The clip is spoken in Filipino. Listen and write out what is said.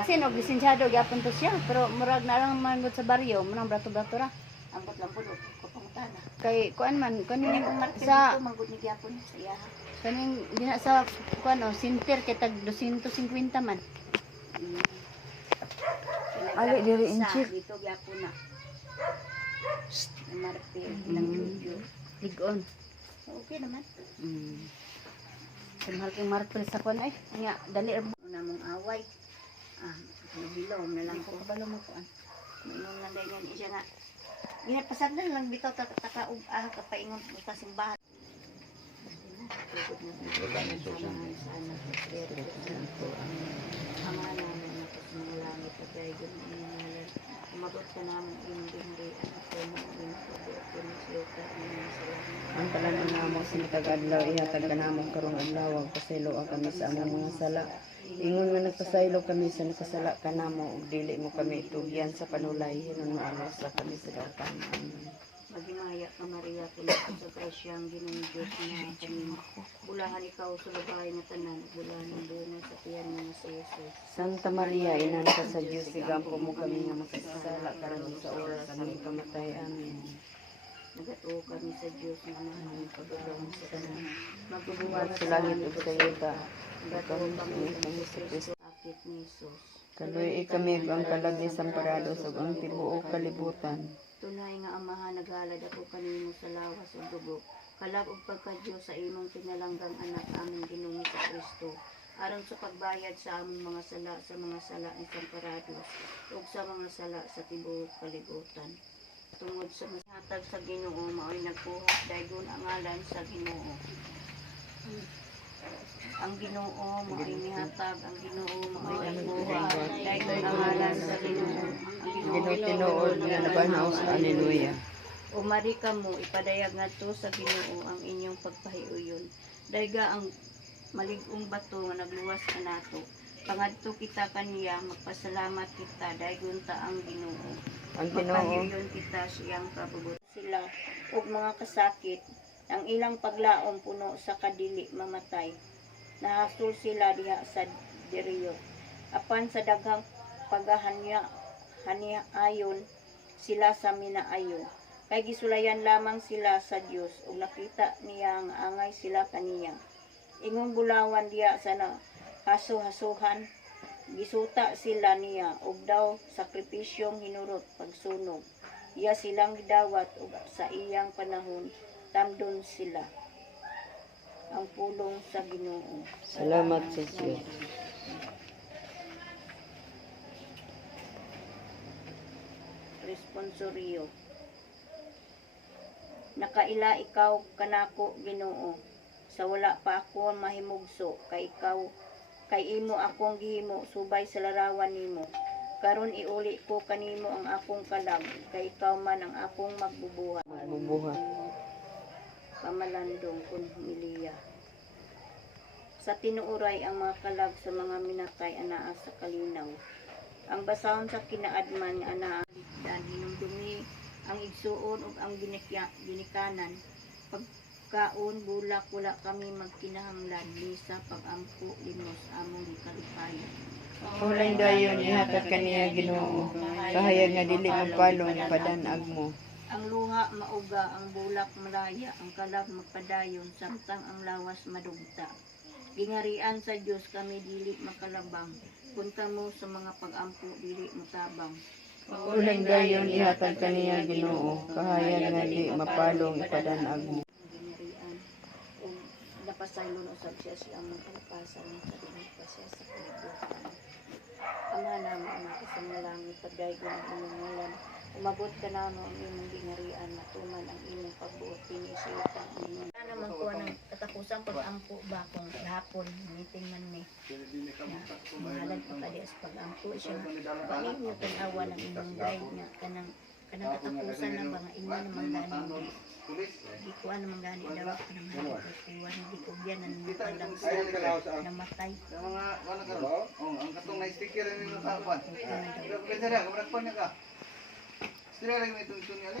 Kasi no lisensyado gyapon to siya, pero murag na lang man gud sa baryo, manang brato-brato ra. Ambot lang po ko pangutana. Kay kuan man, Kani kunin kung market sa dito manggod ni gyapon sa iya. kaning diha sa kuan no, center kay tag 250 man. Ali, diri inchik. Dito gyapon na. Market ilang video. Ligon. Okay naman. Sa mahal kang markel sa kuan ay, nya dali ra Una mong away. Bilom na lang ko ko. kabalo mo kuan. Mingon na dayon siya nga. Ginapasad na lang bitaw takaug kapaingon sa simbahan. Wala na siya sa Umabot ka namin hindi ako Ang talan na mo sinitag adlaw ihatag ka namo karong adlaw pasaylo kami sa among mga sala. Ingon nga nagpasaylo kami sa nakasala ka namo ug dili mo kami tugyan sa panulay hinon maalos sa kami sa dapan. Magimaya ka Maria tulad sa presyang ginang Diyos na kanina. Bulahan ikaw sa babae na tanan, bulahan ng buong sa tiyan mo sa Jesus. Santa Maria, inan ka sa Dios, sigampo mo kami nga makasala karon sa oras sa aming kamatay. Amen. Nagatuo kami sa Diyos na mahal pagdulong sa tanan. Magbubuhat Magbubuhat sa langit ug sa yuta. Nagatuo kami sa Kristo. Akit ni Jesus. Kaluy kami ug ang kalagi sa parados ug ang tibuok kalibutan. Tunay nga Amahan, naghalad ako kanimo sa lawas ug dugo. Kalag ug pagkadiyos sa imong pinalanggang anak aming Ginoong sa Kristo. Aron sa pagbayad sa among mga sala ni Samparados ug sa mga sala sa tibuok kalibutan. Tungod sa mashatag sa Ginoo mao'y nagbuhat daygon ang ngalan sa Ginoo. Ang Ginoo mao'y nihatag, ang Ginoo mao'y nagbuhat daygon ang ngalan sa Ginoo. Ang Ginoo tinuod nga nabanaw sa Alleluia. Umari ka mo, ipadayag nga to sa Ginoo ang inyong pagpahiuyon. Dayga ang malig-ong bato nga nagluwas ka nato. Pangadto kita kaniya, magpasalamat kita, daygon ta ang Ginoo. Ang Ginoo Magpahiuyon kita siyang kabubot. Sila, ug mga kasakit, ang ilang paglaom puno sa kadili mamatay. Nahasol sila diha sa diriyo. Apan sa daghang paghahanya ayon sila sa minaayo. Kay gisulayan lamang sila sa Dios ug nakita niya ang angay sila kaniya. Ingong bulawan diya sa haso-hasuhan, gisuta sila niya ug daw sakripisyong hinurot pagsunog. Iya silang gidawat ug sa iyang panahon tamdon sila. Ang pulong sa Ginoo. Salamat sa Dios. Responsorio. Nakaila ikaw kanako Ginoo, sa wala pa ako mahimugso kay imo akong gihimo subay sa larawan nimo. Karon iuli ko kanimo ang akong kalag, kay ikaw man ang akong magbubuhat. Pamalandong kun humiliya. Sa tinuuray ang mga kalag sa mga minatay anaa sa kalinaw. Ang basahon sa kinaadman nga anaa dan hinumdumi ang igsuon ug ang ginikanan. Pagkaon bulak wala kami magkinahanglan sa pag-ampo limos among kalipayan. Hulay dayon ihatag kaniya Ginoo. Kahayag nga dili magpalong padanag mo. Ang luha mauga, ang bulak malaya, ang kalag magpadayon, samtang ang lawas madugta. Gingarian sa Dios kami dili makalabang, kung kamo sa mga pag-ampo dili mutabang. Hulay dayon ihatag kaniya Ginoo. Kahayag nga di mapalong padanag mo. Gingarian, o napasaylon usab siya siyang kalapasan sa dinagpa siya sa kalibutan. Ama namin na sa langit, pagdaygon ang imong ngalan. Umabot ka na ang imong gingarian, matuman ang imong pagbuot pinisuta ang imong. Ano man ko ng katapusan pag-ampo ba kung hapon meeting man ni. Mahalad pa kadi sa pag-ampo siya. Paning mo tanawa ng imong guide nga kanang katapusan na mga inyo naman gani. Di ko ano man gani daw kanang mahal kuwan di ko biyan ang talang sa namatay. Mga wala ka ro? Oh, ang katong na sticker ni sa kuan. Pero pwede ra, kamera kuan ka. Sila lagi may tuntungan.